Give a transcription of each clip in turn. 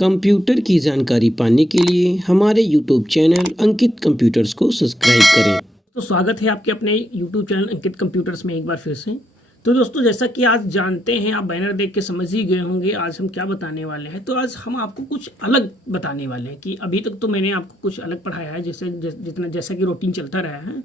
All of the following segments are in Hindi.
कंप्यूटर की जानकारी पाने के लिए हमारे YouTube चैनल अंकित कंप्यूटर्स को सब्सक्राइब करें। तो स्वागत है आपके अपने YouTube चैनल अंकित कंप्यूटर्स में एक बार फिर से। तो दोस्तों, जैसा कि आज जानते हैं, आप बैनर देख के समझ ही गए होंगे आज हम क्या बताने वाले हैं। तो आज हम आपको कुछ अलग बताने वाले हैं कि अभी तक तो मैंने आपको कुछ अलग पढ़ाया है, जैसा कि रूटीन चलता रहा है।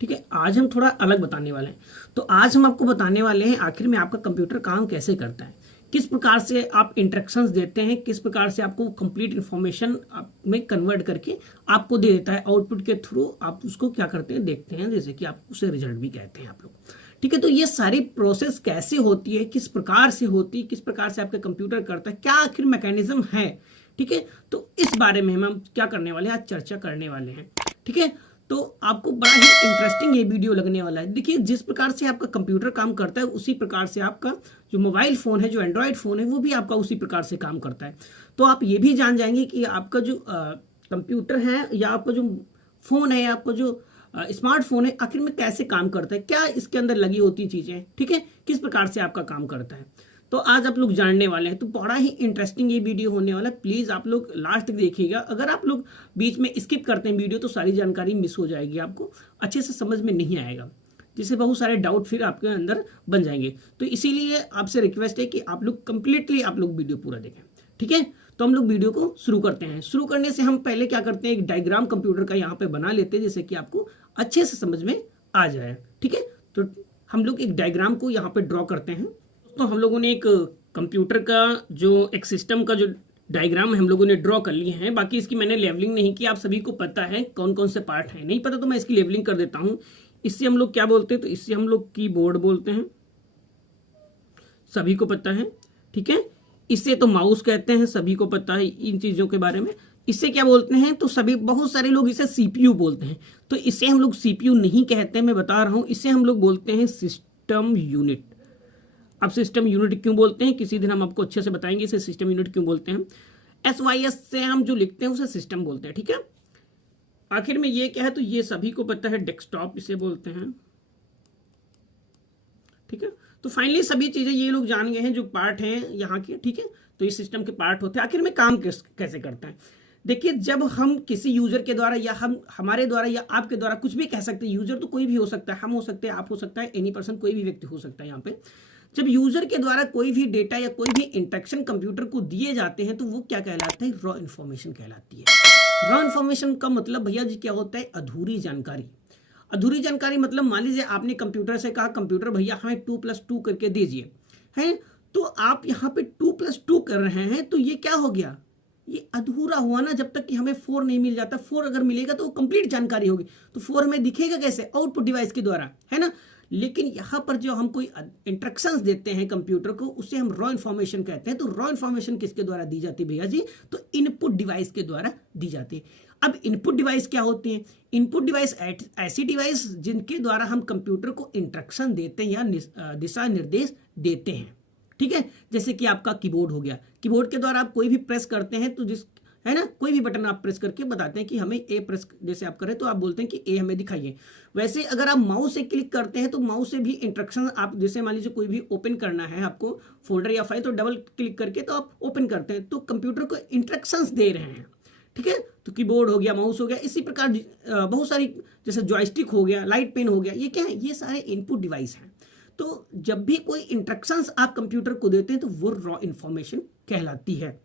ठीक है, आज हम थोड़ा अलग बताने वाले हैं। तो आज हम आपको बताने वाले हैं आखिर में आपका कंप्यूटर काम कैसे करता है, किस प्रकार से आप इंस्ट्रक्शंस देते हैं, किस प्रकार से आपको कंप्लीट इन्फॉर्मेशन में कन्वर्ट करके आपको दे देता है। आउटपुट के थ्रू आप उसको क्या करते हैं, देखते हैं, जैसे कि आप उसे रिजल्ट भी कहते हैं आप लोग। ठीक है, तो ये सारी प्रोसेस कैसे होती है, किस प्रकार से होती है, किस प्रकार से आपका कंप्यूटर करता है, क्या आखिर मैकेनिज्म है। ठीक है, तो इस बारे में हम क्या करने वाले हैं, आज चर्चा करने वाले हैं। ठीक है, तो आपको बड़ा ही इंटरेस्टिंग ये वीडियो लगने वाला है। देखिए, जिस प्रकार से आपका कंप्यूटर काम करता है उसी प्रकार से आपका जो मोबाइल फ़ोन है, जो एंड्रॉयड फ़ोन है, वो भी आपका उसी प्रकार से काम करता है। तो आप ये भी जान जाएंगे कि आपका जो कंप्यूटर है या आपका जो फ़ोन है, आपका जो स्मार्टफोन है, आखिर में कैसे काम करता है, क्या इसके अंदर लगी होती चीज़ें, ठीक है, किस प्रकार से आपका काम करता है। तो आज आप लोग जानने वाले हैं। तो बड़ा ही इंटरेस्टिंग ये वीडियो होने वाला है। प्लीज़ आप लोग लास्ट तक देखिएगा। अगर आप लोग बीच में स्किप करते हैं वीडियो तो सारी जानकारी मिस हो जाएगी, आपको अच्छे से समझ में नहीं आएगा, जिससे बहुत सारे डाउट फिर आपके अंदर बन जाएंगे। तो इसीलिए आपसे रिक्वेस्ट है कि आप लोग कंप्लीटली आप लोग वीडियो पूरा देखें। ठीक है, तो हम लोग वीडियो को शुरू करते हैं। शुरू करने से हम पहले क्या करते हैं, एक डायग्राम कंप्यूटर का यहाँ पे बना लेते हैं, जिससे कि आपको अच्छे से समझ में आ जाए। ठीक है, तो हम लोग एक डायग्राम को यहाँ पे ड्रॉ करते हैं। तो हम लोगों ने एक कंप्यूटर का जो एक सिस्टम का जो डायग्राम हम लोगों ने ड्रॉ कर लिए हैं। बाकी इसकी मैंने लेवलिंग नहीं की, आप सभी को पता है कौन कौन से पार्ट हैं। नहीं पता तो मैं इसकी लेवलिंग कर देता हूँ। इससे हम लोग क्या बोलते हैं, तो इससे हम लोग कीबोर्ड बोलते हैं, सभी को पता है। ठीक है, इससे तो माउस कहते हैं, सभी को पता है इन चीज़ों के बारे में। इससे क्या बोलते हैं, तो सभी बहुत सारे लोग इसे सीपीयू बोलते हैं। तो इसे हम लोग सीपीयू नहीं कहते, मैं बता रहा हूँ, इसे हम लोग बोलते हैं सिस्टम यूनिट। अब सिस्टम यूनिट क्यों बोलते हैं, किसी दिन हम आपको अच्छे से बताएंगे इसे सिस्टम यूनिट क्यों बोलते हैं। SYS से हम जो लिखते हैं उसे सिस्टम बोलते हैं। ठीक है, आखिर में ये क्या है, तो ये सभी को पता है, डेस्कटॉप इसे बोलते हैं। ठीक है, तो फाइनली सभी चीज़ें ये लोग जान गए हैं जो पार्ट हैं यहाँ के। ठीक है, तो ये सिस्टम के पार्ट होते हैं। आखिर में काम कैसे करता है, देखिए, जब हम किसी यूजर के द्वारा या हमारे द्वारा या आपके द्वारा कुछ भी कह सकते हैं, यूजर तो कोई भी हो सकता है, हम हो सकते हैं, आप हो सकता है, एनी पर्सन, कोई भी व्यक्ति हो सकता है। यहाँ पे जब यूजर के द्वारा कोई भी डेटा या कोई भी इंस्ट्रक्शन कंप्यूटर को दिए जाते हैं तो वो क्या कहलाता है, रॉ इन्फॉर्मेशन कहलाती है। रॉ इन्फॉर्मेशन का मतलब भैया जी क्या होता है, अधूरी जानकारी। अधूरी जानकारी मतलब मान लीजिए आपने कंप्यूटर से कहा, कंप्यूटर भैया हमें 2+2 करके दीजिए, है, तो आप यहाँ पे 2+2 कर रहे हैं, तो ये क्या हो गया, ये अधूरा हुआ ना। जब तक कि हमें 4 नहीं मिल जाता, 4 अगर मिलेगा तो वो कंप्लीट जानकारी होगी। तो 4 हमें दिखेगा कैसे, आउटपुट डिवाइस के द्वारा, है ना। लेकिन यहाँ पर जो हम कोई इंस्ट्रक्शंस देते हैं कंप्यूटर को, उसे हम रॉ इन्फॉर्मेशन कहते हैं। तो रॉ इन्फॉर्मेशन किसके द्वारा दी जाती है भैया जी, तो इनपुट डिवाइस के द्वारा दी जाती है। अब इनपुट डिवाइस क्या होती है, इनपुट डिवाइस ऐसी डिवाइस जिनके द्वारा हम कंप्यूटर को इंस्ट्रक्शन देते हैं या दिशा निर्देश देते हैं। ठीक है, जैसे कि आपका कीबोर्ड हो गया, कीबोर्ड के द्वारा आप कोई भी प्रेस करते हैं तो जिस, है ना, कोई भी बटन आप प्रेस करके बताते हैं कि हमें ए प्रेस, जैसे आप करें तो आप बोलते हैं कि ए हमें दिखाइए। वैसे अगर आप माउस से क्लिक करते हैं तो माउस से भी इंस्ट्रक्शन आप, जैसे मान लीजिए कोई भी ओपन करना है आपको फोल्डर या फाइल, तो डबल क्लिक करके तो आप ओपन करते हैं, तो कंप्यूटर को इंस्ट्रक्शंस दे रहे हैं। ठीक है, तो कीबोर्ड हो गया, माउस हो गया, इसी प्रकार बहुत सारी, जैसे जॉयस्टिक हो गया, लाइट पेन हो गया, ये क्या है, ये सारे इनपुट डिवाइस हैं। तो जब भी कोई इंस्ट्रक्शंस आप कंप्यूटर को देते हैं तो वो रॉ इन्फॉर्मेशन कहलाती है।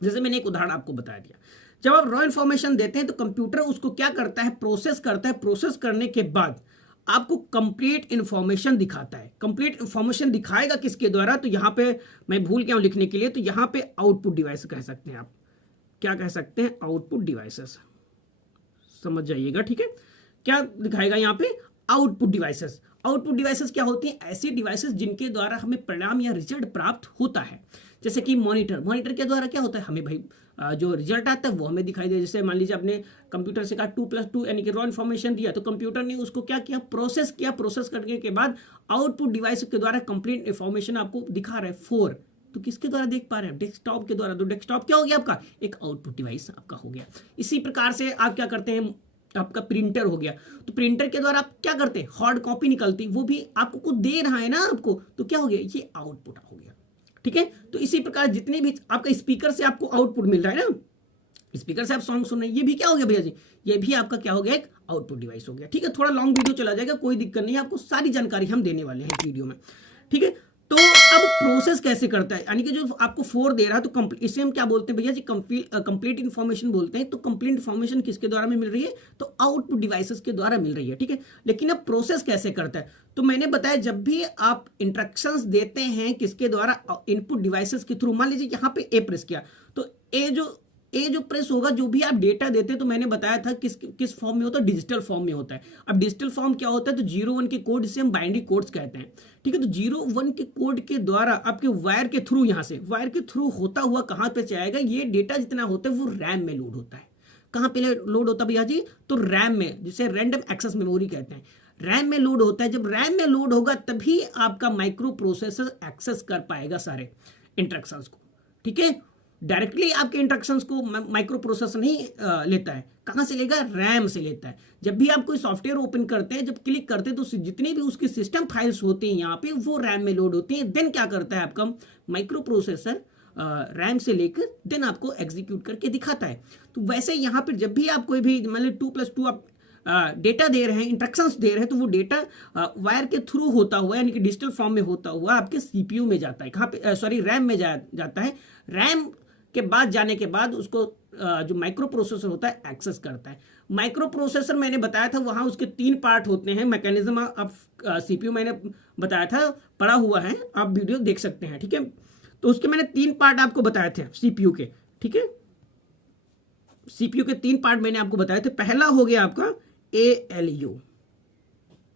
जैसे मैंने एक उदाहरण आपको बता दिया, जब आप रॉ इन्फॉर्मेशन देते हैं तो कंप्यूटर उसको क्या करता है, प्रोसेस करता है। प्रोसेस करने के बाद आपको कंप्लीट इन्फॉर्मेशन दिखाता है। कंप्लीट इन्फॉर्मेशन दिखाएगा किसके द्वारा, तो यहाँ पे मैं भूल गया हूँ लिखने के लिए, तो यहाँ पे आउटपुट डिवाइस कह सकते हैं आप, क्या कह सकते हैं, आउटपुट डिवाइसेस, समझ जाइएगा। ठीक है, क्या दिखाएगा यहाँ पे, आउटपुट डिवाइसेस। आउटपुट डिवाइसेस क्या होती हैं, ऐसी डिवाइसेस जिनके द्वारा हमें परिणाम या रिजल्ट प्राप्त होता है। जैसे कि मॉनिटर, मॉनिटर के द्वारा क्या होता है, हमें भाई जो रिजल्ट आता है वो हमें दिखाई दे। जैसे मान लीजिए आपने कंप्यूटर से कहा 2+2 यानी कि रॉ इन्फॉर्मेशन दिया, तो कंप्यूटर ने उसको क्या किया, प्रोसेस किया। प्रोसेस करने के बाद आउटपुट डिवाइस के द्वारा कंप्लीट इन्फॉर्मेशन आपको दिखा रहा है 4। तो किसके द्वारा देख पा रहे हैं, डेस्कटॉप के द्वारा। तो डेस्कटॉप क्या हो गया आपका, एक आउटपुट डिवाइस आपका हो गया। इसी प्रकार से आप क्या करते हैं, आपका प्रिंटर हो गया, तो प्रिंटर के द्वारा आप क्या करते हैं, हार्ड कॉपी निकलती, वो भी आपको कुछ दे रहा है ना आपको, तो क्या हो गया, ये आउटपुट हो गया। ठीक है। तो इसी प्रकार जितने भी आपका स्पीकर से आपको आउटपुट मिल रहा है ना, स्पीकर से आप सॉन्ग सुन रहे हैं, ये भी क्या हो गया भैया जी, ये भी आपका क्या हो गया, एक आउटपुट डिवाइस हो गया। ठीक है, थोड़ा लॉन्ग वीडियो चला जाएगा, कोई दिक्कत नहीं है, आपको सारी जानकारी हम देने वाले हैं इस वीडियो में। ठीक है, तो अब प्रोसेस कैसे करता है, यानी कि जो आपको 4 दे रहा है, तो इसे हम क्या बोलते हैं भैया जी, कंप्लीट इन्फॉर्मेशन बोलते हैं। तो कंप्लीट इन्फॉर्मेशन किसके द्वारा में मिल रही है, तो आउटपुट डिवाइसेस के द्वारा मिल रही है। ठीक है, लेकिन अब प्रोसेस कैसे करता है, तो मैंने बताया जब भी आप इंस्ट्रक्शंस देते हैं किसके द्वारा, इनपुट डिवाइसेस के थ्रू। मान लीजिए यहाँ पे ए प्रेस किया, तो ए जो प्रेस होगा, जो भी आप डेटा देते हैं, तो मैंने बताया था किस फॉर्म में होता है, डिजिटल फॉर्म में होता है। अब डिजिटल फॉर्म क्या होता है, तो 0-1 के कोड, जिसे हम बाइनरी कोड्स कहते हैं। ठीक है, तो 0-1 के कोड के द्वारा आपके वायर के थ्रू, यहाँ से वायर के थ्रू होता हुआ कहाँ पे जाएगा, ये डेटा जितना होता है वो रैम में लोड होता है। कहाँ पे लोड होता है भैया जी, तो रैम में, जिसे रैंडम एक्सेस मेमोरी कहते हैं, रैम में लोड होता है। जब रैम में लोड होगा तभी आपका माइक्रो प्रोसेसर एक्सेस कर पाएगा सारे इंस्ट्रक्शंस को। ठीक है, डायरेक्टली आपके इंस्ट्रक्शंस को माइक्रो प्रोसेसर नहीं लेता है, कहाँ से लेगा, रैम से लेता है। जब भी आप कोई सॉफ्टवेयर ओपन करते हैं, जब क्लिक करते हैं, तो जितनी भी उसकी सिस्टम फाइल्स होती हैं यहाँ पे, वो रैम में लोड होती हैं। देन क्या करता है आपका माइक्रो प्रोसेसर, रैम से लेकर देन आपको एग्जीक्यूट करके दिखाता है। तो वैसे यहाँ पर जब भी आप कोई भी मतलब 2+2 आप डेटा दे रहे हैं, इंस्ट्रक्शंस दे रहे हैं, तो वो डेटा वायर के थ्रू होता हुआ, यानी कि डिजिटल फॉर्म में होता हुआ आपके सीपीयू में जाता है, कहाँ पे, सॉरी, रैम में जाता है। रैम के बाद जाने के बाद उसको जो माइक्रो प्रोसेसर होता है एक्सेस करता है। माइक्रो प्रोसेसर मैंने बताया था, वहाँ उसके 3 पार्ट होते हैं। मैकेनिज्म ऑफ सीपीयू मैंने बताया था, पढ़ा हुआ है, आप वीडियो देख सकते हैं। ठीक है, तो उसके मैंने 3 पार्ट आपको बताए थे सीपीयू के। ठीक है, सीपीयू के 3 पार्ट मैंने आपको बताए थे। पहला हो गया आपका ALU।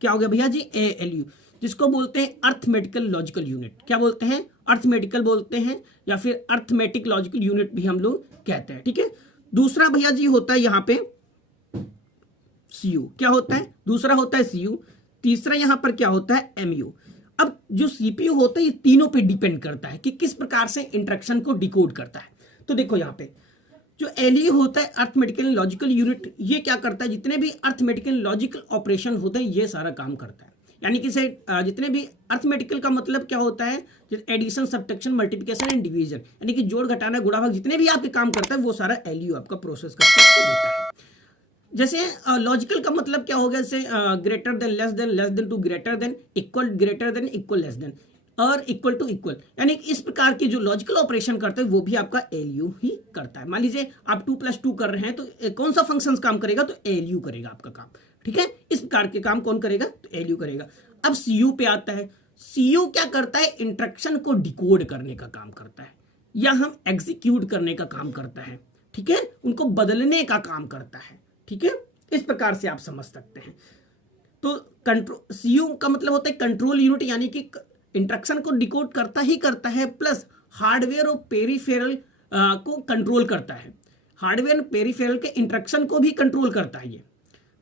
क्या हो गया भैया जी, ALU, जिसको बोलते हैं अर्थमेटिकल लॉजिकल यूनिट। क्या बोलते हैं, अर्थमेटिकल बोलते हैं, या फिर अर्थमेटिक लॉजिकल यूनिट भी हम लोग कहते हैं। ठीक है, दूसरा भैया जी होता है यहाँ पे CU। क्या होता है, दूसरा होता है CU, तीसरा यहाँ पर क्या होता है, MU। अब जो CPU होता है, ये तीनों पे डिपेंड करता है कि किस प्रकार से इंस्ट्रक्शन को डिकोड करता है। तो देखो यहाँ पे जो LU होता है, अर्थमेटिकल लॉजिकल यूनिट, ये क्या करता है, जितने भी अर्थमेटिकल लॉजिकल ऑपरेशन होते हैं, ये सारा काम करता है। यानी कि जितने भी अर्थमेटिकल का मतलब क्या होता है, addition, subtraction, multiplication and division, यानी कि जोड़, घटाना, गुणा, भाग, जितने भी आपके काम करता है, वो सारा LU आपका प्रोसेस करके देता है। जैसे लॉजिकल का मतलब क्या हो गया, जैसे greater than, less than to greater than, equal, greater than, equal, less than, और इक्वल टू इक्वल, यानी इस प्रकार की जो लॉजिकल ऑपरेशन करते हैं वो भी आपका LU ही करता है। मान लीजिए आप 2+2 कर रहे हैं, तो कौन सा फंक्शन काम करेगा, तो LU करेगा आपका काम। ठीक है, इस प्रकार के काम कौन करेगा, तो LU करेगा। अब CU पे आता है। CU क्या करता है, इंस्ट्रक्शन को डिकोड करने का काम करता है, या हम एग्जीक्यूट करने का काम करता है। ठीक है, उनको बदलने का काम करता है। ठीक है, इस प्रकार से आप समझ सकते हैं। तो CU का मतलब होता है कंट्रोल यूनिट, यानी कि इंस्ट्रक्शन को डिकोड करता ही करता है, प्लस हार्डवेयर और पेरिफेरल को कंट्रोल करता है। हार्डवेयर और पेरिफेरल के इंस्ट्रक्शन को भी कंट्रोल करता है ये।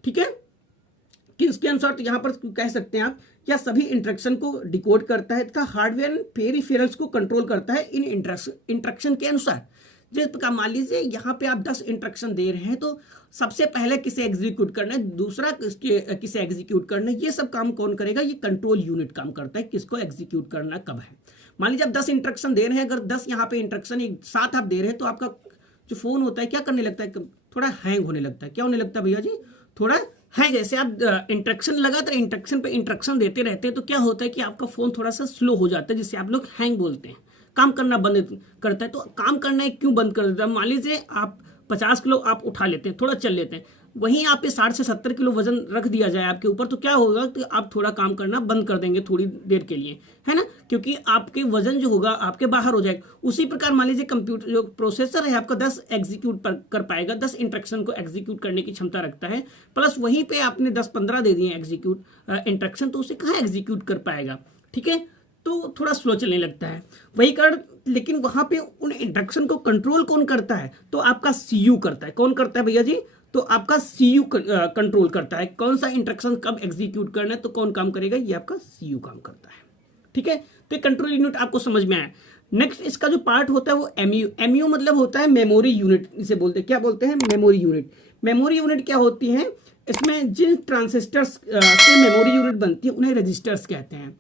ठीक है, किसके अनुसार, तो यहां पर कह सकते हैं आप, या सभी इंस्ट्रक्शन को डिकोड करता है तथा हार्डवेयर पेरिफेरल्स को कंट्रोल करता है इन इंस्ट्रक्शन के अनुसार। जिस प्रकार मान लीजिए यहाँ पे आप 10 इंस्ट्रक्शन दे रहे हैं, तो सबसे पहले किसे एग्जीक्यूट करना है, दूसरा किसे एग्जीक्यूट करना है, ये सब काम कौन करेगा, ये कंट्रोल यूनिट काम करता है, किसको एग्जीक्यूट करना कब है। मान लीजिए आप 10 इंस्ट्रक्शन दे रहे हैं, अगर 10 यहाँ पे इंस्ट्रक्शन एक साथ आप दे रहे हैं, तो आपका जो फोन होता है क्या करने लगता है, थोड़ा हैंग होने लगता है। क्या होने लगता है भैया जी, थोड़ा है। जैसे आप इंस्ट्रक्शन लगातार इंस्ट्रक्शन पे इंस्ट्रक्शन देते रहते हैं, तो क्या होता है कि आपका फोन थोड़ा सा स्लो हो जाता है, जिससे आप लोग हैंग बोलते हैं, काम करना बंद करता है। तो काम करना क्यों बंद कर देता है, मान लीजिए आप 50 किलो आप उठा लेते हैं, थोड़ा चल लेते हैं, वहीं आप पे 60 से 70 किलो वजन रख दिया जाए आपके ऊपर, तो क्या होगा कि आप थोड़ा काम करना बंद कर देंगे थोड़ी देर के लिए, है ना, क्योंकि आपके वजन जो होगा आपके बाहर हो जाएगा। उसी प्रकार मान लीजिए कंप्यूटर जो प्रोसेसर है आपका 10 एग्जीक्यूट कर पाएगा, 10 इंस्ट्रक्शन को एग्जीक्यूट करने की क्षमता रखता है, प्लस वहीं पे आपने 10-15 दे दिए एग्जीक्यूट इंस्ट्रक्शन, तो उसे कहाँ एग्जीक्यूट कर पाएगा। ठीक है, तो थोड़ा स्लो चलने लगता है वही कर, लेकिन वहां पे उन इंस्ट्रक्शन को कंट्रोल कौन करता है, तो आपका CU करता है। कौन करता है भैया जी, तो आपका CU कंट्रोल करता है, कौन सा इंस्ट्रक्शन कब एग्जीक्यूट करना है, तो कौन काम करेगा, ये आपका CU काम करता है। ठीक है, तो कंट्रोल यूनिट आपको समझ में आया। नेक्स्ट इसका जो पार्ट होता है वो MU मतलब होता है मेमोरी यूनिट, इसे बोलते हैं, क्या बोलते हैं, मेमोरी यूनिट। मेमोरी यूनिट क्या होती है, इसमें जिन ट्रांजिस्टर्स से मेमोरी यूनिट बनती है उन्हें रजिस्टर्स कहते हैं।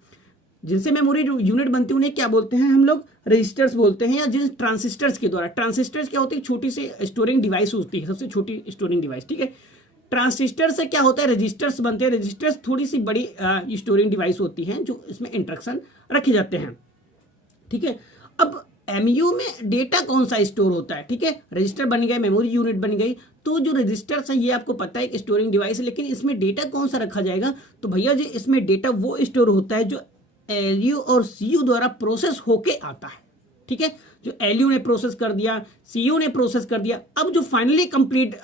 जिनसे मेमोरी यूनिट बनती है उन्हें क्या बोलते हैं हम लोग, रजिस्टर्स बोलते हैं, या जिन ट्रांजिस्टर्स के द्वारा, ट्रांजिस्टर्स क्या होती है, छोटी सी स्टोरिंग डिवाइस होती है, सबसे छोटी स्टोरिंग डिवाइस, ठीक है। ट्रांजिस्टर से क्या होता है, रजिस्टर्स बनते हैं, रजिस्टर्स थोड़ी सी बड़ी स्टोरिंग डिवाइस होती हैं जो इसमें इंस्ट्रक्शन रखे जाते हैं, ठीक है। अब एमयू में डेटा कौन सा स्टोर होता है, ठीक है, रजिस्टर बन गए, मेमोरी यूनिट बन गई, तो जो रजिस्टर्स है ये आपको पता है एक स्टोरिंग डिवाइस है, लेकिन इसमें डेटा कौन सा रखा जाएगा, तो भैया जी इसमें डेटा वो स्टोर होता है जो एलयू और सीयू द्वारा प्रोसेस होके आता है, ठीक है। जो एलयू ने प्रोसेस कर दिया, सीयू ने प्रोसेस कर दिया, अब जो फाइनली कंप्लीट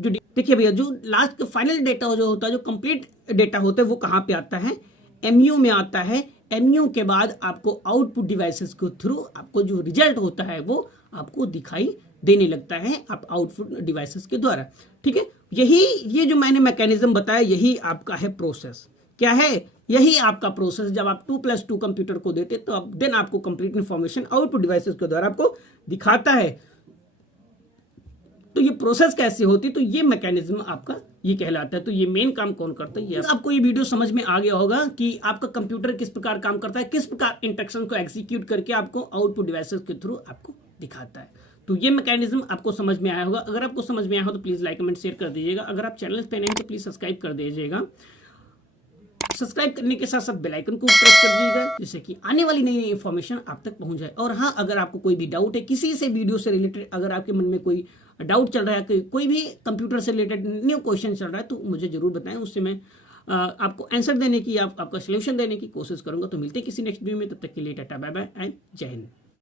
जो देखिए भैया जो लास्ट फाइनल डेटा जो होता है, जो कंप्लीट डेटा होता है वो कहाँ पे आता है, एमयू में आता है। एमयू के बाद आपको आउटपुट डिवाइसेस के थ्रू आपको जो रिजल्ट होता है वो आपको दिखाई देने लगता है आप आउटपुट डिवाइसेस के द्वारा, ठीक है। यही ये जो मैंने मैकेनिज्म बताया यही आपका है प्रोसेस, क्या है, यही आपका प्रोसेस। जब आप 2+2 कंप्यूटर को देते तो अब देन आपको कंप्लीट इंफॉर्मेशन आउटपुट डिवाइसेस के द्वारा आपको दिखाता है। तो ये प्रोसेस कैसे होती है, तो ये मैकेनिज्म आपका ये कहलाता है। तो ये मेन काम कौन करता है, ये आपको ये वीडियो समझ में आ गया होगा कि आपका कंप्यूटर किस प्रकार काम करता है, किस प्रकार इंस्ट्रक्शन को एग्जीक्यूट करके आपको आउटपुट डिवाइसेस के थ्रू आपको दिखाता है। तो ये मैकेनिज्म आपको समझ में आया होगा। अगर आपको समझ में आया हो तो प्लीज लाइक कमेंट शेयर कर दीजिएगा। अगर आप चैनल पे नए हैं तो प्लीज सब्सक्राइब कर दीजिएगा। सब्सक्राइब करने के साथ साथ बेल आइकन को प्रेस कर दीजिएगा जिससे कि आने वाली नई नई इन्फॉर्मेशन आप तक पहुंच जाए। और हाँ, अगर आपको कोई भी डाउट है किसी से वीडियो से रिलेटेड, अगर आपके मन में कोई डाउट चल रहा है, कोई भी कंप्यूटर से रिलेटेड न्यू क्वेश्चन चल रहा है तो मुझे जरूर बताएं, उससे मैं आपको आंसर देने की, आपका सोल्यूशन देने की कोशिश करूंगा। तो मिलते हैं किसी नेक्स्ट वीडियो में, तब तक के लिए टाटा बाय बाय एंड जय हिंद।